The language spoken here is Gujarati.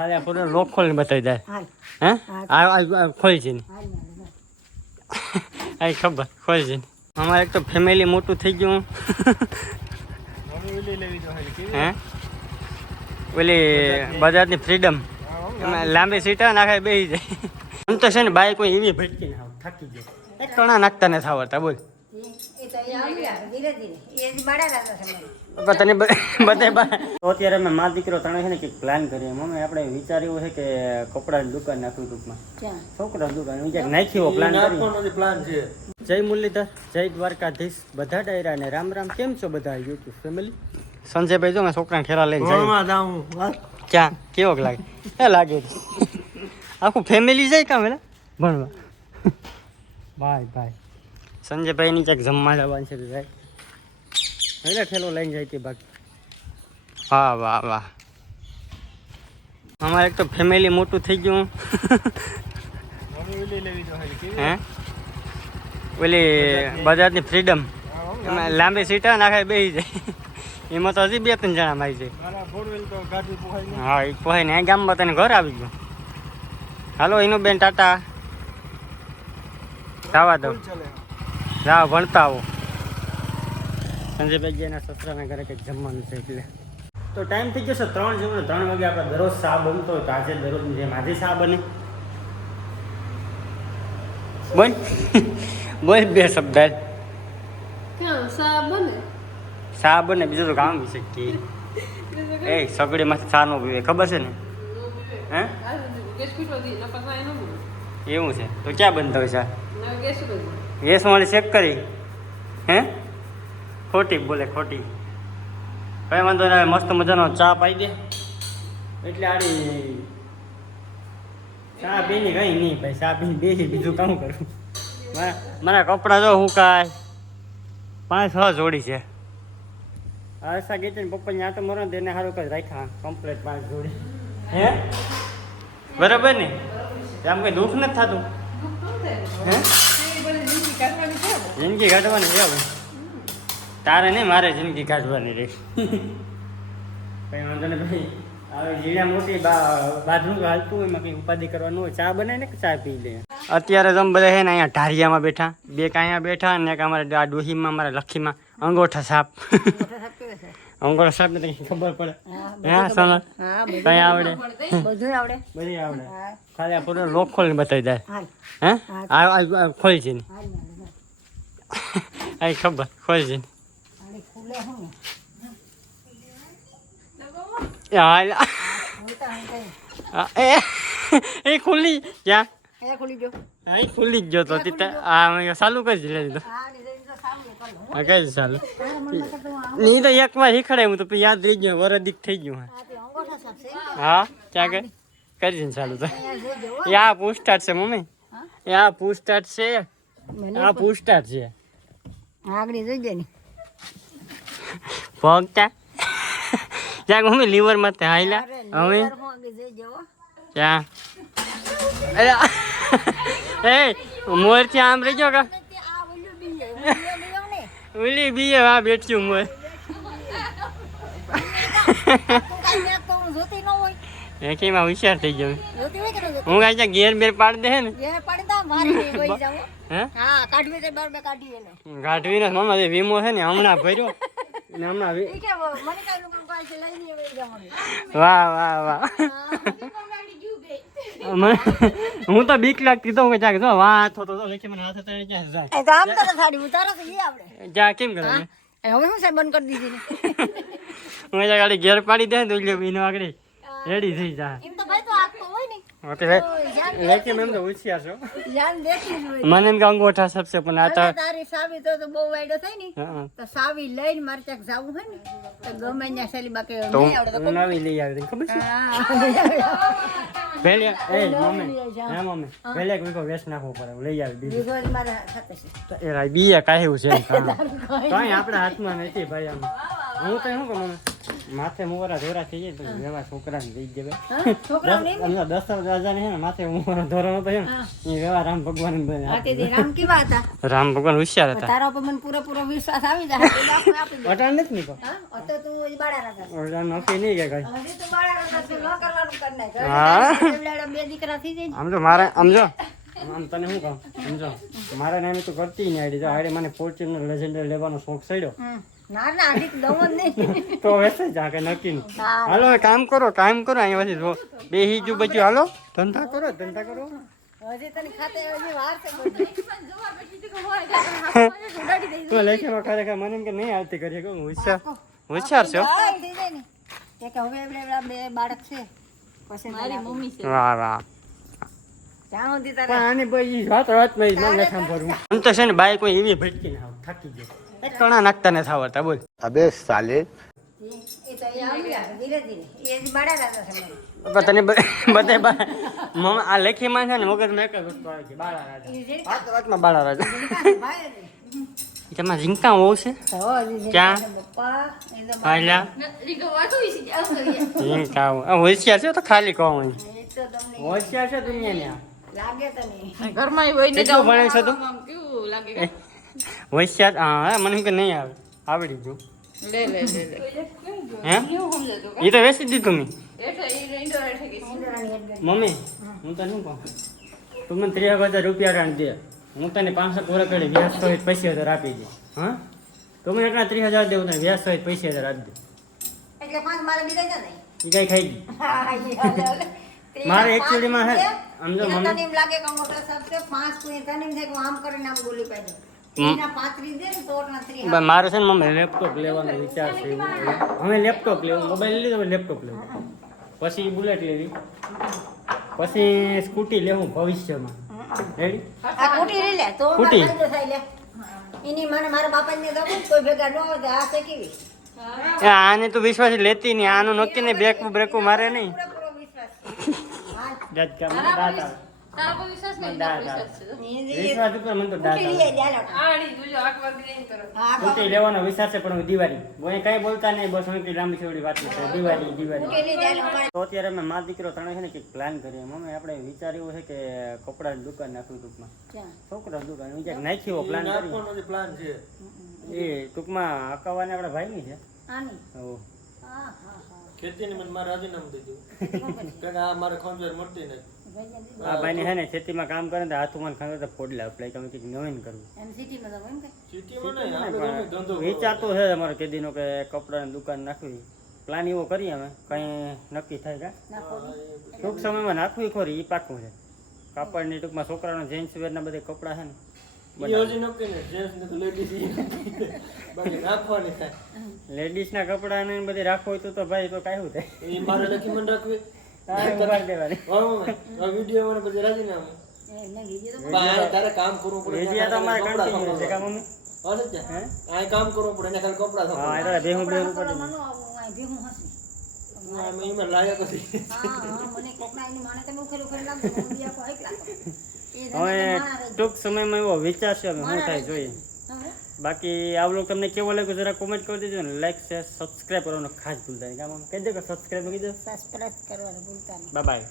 ખાલી આ પૂરો લોક ખોલીને બતાવી દે હે આ ખોલી છે આ ખબર ખોલી છે અમારે એક તો ફેમિલી મોટું થઈ ગયું હે ઓલી બજાજની ફ્રીડમ લાંબી સીટા નાખે બેસી જાય આમ તો છે ને બાઈક કોઈ એવી ભટકી ના થાકી જાય એક ટણા નાખતા નથી આવડતા બોલ તને બધા અત્યારે અમે મા દીકરો તને છે ને કંઈક પ્લાન કરીએ મમ્મી આપણે વિચાર્યું છે કે કપડાની દુકાન નાખવી ટૂંકમાં છોકરા દુકાન નાખી પ્લાન છે જય મુરલીધર જય દ્વારકાધીશ બધા ડાયરા ને રામ રામ કેમ છો બધા યુટ્યુબ ફેમિલી સંજયભાઈ જો મેં છોકરાને ઠેલા લઈને જાય ક્યાં કેવો લાગે એ લાગે આખું ફેમિલી જાય કાં પેલા ભણવા ભાઈ ભાઈ સંજયભાઈ ની ક્યાંક જમવા જવાનું છે ભાઈ એટલે ઠેલો લઈને જાય કે બાકી હા વાહ વાહ અમારે એક તો ફેમિલી મોટું થઈ ગયું હે ઓલી બજાજની ફ્રીડમ એમાં લાંબી સીટા નાખે બેસી જાય એમાં તો હજી 2-3 જણા મારી જાય હા એ પોહાય ને ગામમાં તને ઘર આવી ગયું હાલો એનું બેન ટાટા જવા દો જાઓ ભણતા આવો સંજયભાઈ એના સસરાના ઘરે કંઈક જમવાનું છે એટલે તો ટાઈમ થઈ જશે 3 જેવું 3 વાગે આપણે દરરોજ શા બનતો હોય તો આજે દરરોજની જેમ આજે શા બને બોલ બોલ બે શબ્દ શા બને બીજું તો કામ વિશે કે એ સગડીમાંથી શા નો પીવે ખબર છે ને હે એવું છે તો ક્યાં બનતા હોય શા ગેસ મારી ચેક કરી હે ખોટી બોલે ખોટી કઈ વાંધો ના મસ્ત મજાનો ચા પાઈ દે એટલે આડી ચા પીને કઈ નહીં ભાઈ ચા પીને બેસી બીજું કામ કરું મારા કપડાં જો હું કાંઈ 5-6 જોડી છે હર્ષા ગીતી પપ્પાની આટો મરો ને એને સારું કઈ રાખ્યા કમ્પ્લીટ 5 જોડી હે બરાબર ને આમ કઈ દુઃખ નથી થતું હે જિંદગી કાઢવાની છે તારે નહીં મારે જિંદગી કાઢવાની રહી કઈ વાંધો ને ભાઈ હવે જીણા મોટી બાજુ હાલતું એમાં કંઈ ઉપાધિ કરવાનું હોય ચા બનાવીને કે ચા પી લે અત્યારે તમે બધા છે ને અહીંયા ઢારિયામાં બેઠા બે અહીંયા બેઠા ને એક અમારે આ ડોહીમાં અમારા લખીમાં અંગોઠા સાપ અંગોઠા સાપ ને ખબર પડે હા સોનલ કઈ આવડે બધું આવડે બધી આવડે ખાલી આ પૂરો લોક ખોલીને બતાવી દે હે આ ખોલી છે ને આ ખબર ખોલી છે એ ખુલ્લી ક્યાં ખુલ્લી જ ગયો તો આ ચાલુ કરી લે દીધો કઈ ચાલુ નહીં તો એક વાર શીખડે હું તો યાદ રહી ગયો વરદીક થઈ ગયું હા ક્યાં કે કરી ને ચાલુ તો આ પૂછતાટ છે મમ્મી આ પૂછતાટ છે આ પૂછતાટ છે આગળ જોઈ ને પગતા ક્યાંક મમ્મી લીવર માં હાઈલા હવે ક્યાં અરે એ મોર ત્યાં આમ રહી ગયો કા ઓલી બી હા બેઠ્યું મોર એમાં હોશિયાર થઈ ગયો હું કાંઈ ત્યાં ઘેર બેર પાડી દે ને કાઢવી ને મમ્મા વીમો છે ને હમણાં ભર્યો ને હમણાં વાહ વાહ વાહ હું તો બીક લાગતી તો ક્યાંક જો વાત હતો તો મને હાથ ક્યાં જાય જા કેમ કરે હવે હું સાહેબ બંધ કરી દીધી હું ગાડી ઘેર પાડી દે તો એનો આગળ રેડી થઈ જાય મને એમ કે અંગોઠા સબસે પણ આ તારી સાવી તો બહુ વાયડો થઈ ને તો સાવી લઈને મારે ક્યાંક જવું હોય ને તો ગમે ત્યાં સાલી બાકી નહીં આવડે તો નવી લઈ આવી ખબર છે ભેલિયા એ મમ્મી હે મમ્મી ભેલિયા કોઈ વેસ નાખવો પડે લઈ આવી બીજું મારે સાથે છે એ બીયા કાહેવું છે કઈ આપણા હાથમાં નથી ભાઈ આમ હું તો શું કહું મમ્મી માથે મુવારા ધોરા થઈ જાય તો વ્યવહાર છોકરાને દઈ દેવે હા છોકરાઓને એમ અમને 10 રાજાને છે ને માથે મુવારો ધોરણો તો છે ને એ વ્યવહાર રામ ભગવાન હા તે રામ કેવા હતા રામ ભગવાન હોશિયાર હતા તારા ઉપર મને પૂરો વિશ્વાસ આવી જાય તો આપણે આપી દે અટાણ નથી નીકો હા અતો તું ઈ બાળા રાજા ઓલા નોકી નહીં કે કઈ હજી તું બાળા રાજા તું ન કરવાનું કર નાખ હા એવડાડા બે દીકરા થઈ જાય આમ જો મારે સમજો આમ તને શું કહું સમજો મારે નાની તો કરતી નહીં આડી જો આડે મને ફોર્ચ્યુનર લેજેન્ડર લેવાનો શોખ સડ્યો ના ના હજી તો દઉં જ નહીં તો વેસે જા કે નક્કી નહીં હાલો હવે કામ કરો અહીંયા પછી જો બે હીજુ બચ્યું હાલો ધંધા કરો હજી તને ખાતે હજી વાર છે બધી પણ જોવા બેઠી તો હોય જાય ઉડાડી દઈ તો લેખેમાં ખરેખર મને એમ કે નહીં આવતી કરીએ કહું હોશિયાર છો થઈ જાય ને કે હવે એવડા બે બાળક છે પછી મારી મમ્મી છે વાહ વાહ ત્યાં સુધી તારે પણ આને ભાઈ વાત નહીં મને સાંભળવું આમ તો છે ને બાઈ કોઈ એવી ભટકી ના થાકી જાય એક કણા નાખતા ને થાવડતા બોલ अबे साले એ તો એ આવી ગયા ધીરે ધીરે એ બાળા રાજા છે પણ તને બધે મમ્મી આ લેખીમાં છે ને મગજમાં એક જ વસ્તુ આવે છે બાળા રાજા વાતમાં બાળા રાજા ભાઈ તેમાં ઝીંકા હોવ છે ક્યાં પપ્પા એ તો આલ્યા ઝીંકા હોશિયાર છે તો ખાલી કહું એ તો તમને હોશિયાર છે દુનિયાને લાગે તને ઘરમાં હોય ને કેટલું ભણે છે તું કેવું લાગે હોશિયાર હા મને એમ કે નહીં આવે આવડી ગયું લે હે એ તો વેચી દીધું મેં એટલે મમ્મી હું તને શું કહું તું મને 30,000 રૂપિયા રાણ દે હું તને 65 વર્ષ કરી વ્યાજ સહિત 50,000 આપી દે હા તો મને એટલા 30,000 દેવું તને વ્યાજ સહિત 50,000 આપી દે એટલે પાંચ મારે બીજા છે ને એ કઈ ખાઈ ગઈ મારે એકચ્યુઅલીમાં હે સમજો તને મમ્મી એમ લાગે કે મોટા સાહેબ છે પાંચ કોઈ તને એમ થાય કે હું આમ કરીને આમ બોલી પાડું એના 35 દે ને તો ના 30 મારે છે ને મમ્મી લેપટોપ લેવાનો વિચાર છે હવે લેપટોપ લેવું મોબાઈલ લીધો લેપટોપ લેવું પછી બુલેટ લેવી પછી સ્કૂટી લેવું ભવિષ્યમાં રેડી આ કોટી લઈ લે તો કોટી? ફાયદો થાય લે એની મને મારા બાપાને દઉં કોઈ ભેગા ન આવે તો આ છે કેવી આને તો વિશ્વાસ લેતી નહીં આનું નક્કી નહીં બ્રેકું મારે નહીં પૂરો વિશ્વાસ છે હા જજ મને દાંત આવે તારા પર વિશ્વાસ નહીં દાંત આવે વિશ્વાસ ઉપર મને તો દાંત કોટી આવે લઈ લે લે આડી તુજો આકવા ગ્રીન કરો હા સ્કૂટી લેવાનો વિચાર છે પણ હું દિવાળી કોઈ કઈ બોલતા નહીં બસ હું લાંબી છોડી વાત નથી દિવાળી કોટી લઈ લે લે તો અત્યારે અમે મા દીકરો ત્રણે છે ને કંઈક પ્લાન કરીએ મમ્મી આપણે વિચાર્યું છે કે કપડાની દુકાન નાખવી ટૂંકમાં ક્યાં છોકરાની દુકાન વિચાર નાખી એવો પ્લાન કરીએ प्लान है એ ટૂંકમાં અકાવાને આપણા ભાઈની છે આની હો હા હા હા खेती ने मन मारा राजीनामा दे दो कि आ मारे खंजर मरती नहीं આ ભાઈને છે ને ખેતીમાં કામ કરે ને હાથમાં ખબર તો ફોડલા અપ્લાય તમે કંઈક નવીન કરવું એમ સિટીમાં તો એમ કે सिटी में नहीं આપણે ગમે ધંધો વિચાર તો છે અમારો કેદીનો કે કપડાની દુકાન નાખવી પ્લાન એવો કરીએ અમે કંઈ નક્કી થાય કા નાખો ટૂંક સમયમાં નાખવી ખોરી એ પાકું છે કાપડની ટૂંકમાં છોકરાનો જેન્ટ્સ વેરના બધા કપડાં છે ને ये हજી नक्की नहीं जेंट्स ने तो लेडीज बाकी રાખવાની થાય લેડીઝના કપડાં ને બધી રાખવું હોય તો ભાઈ તો કાંઈ થાય એ મારે લખી મન રાખવી ઉભાર દેવાની આ વિડિયો મને પછી રાજીનામું એ નહીં વિડિયો તો બા તારે કામ કરવું પડે વેજિયા તો અમારે કન્ટિન્યુ છે કા મમ્મી અરે છે આ કામ કરવું પડે એને ખાલી કપડા હા થવા એટલે બેહું પડે પડે મનો આવું આ ભેગું હસી મેં ઈમાં લાયક હતી હા હા મને કોકના એની માને તમે ઉખેર લાગતો હું બિયા કો એકલા એ હવે ટૂંક સમયમાં એવો વિચાર છે હવે શું થાય જોઈએ બાકી આ વ્લોગ તમને કેવો લાગ્યો જરા કોમેન્ટ કરી દેજો ને લાઈક શેર સબસ્ક્રાઈબ કરવાનું ખાસ ભૂલતા નહીં કામ કહી દે કે સબસ્ક્રાઈબ કરી દો સબસ્ક્રાઇબ કરવાનું ભૂલતા નહીં બાય બાય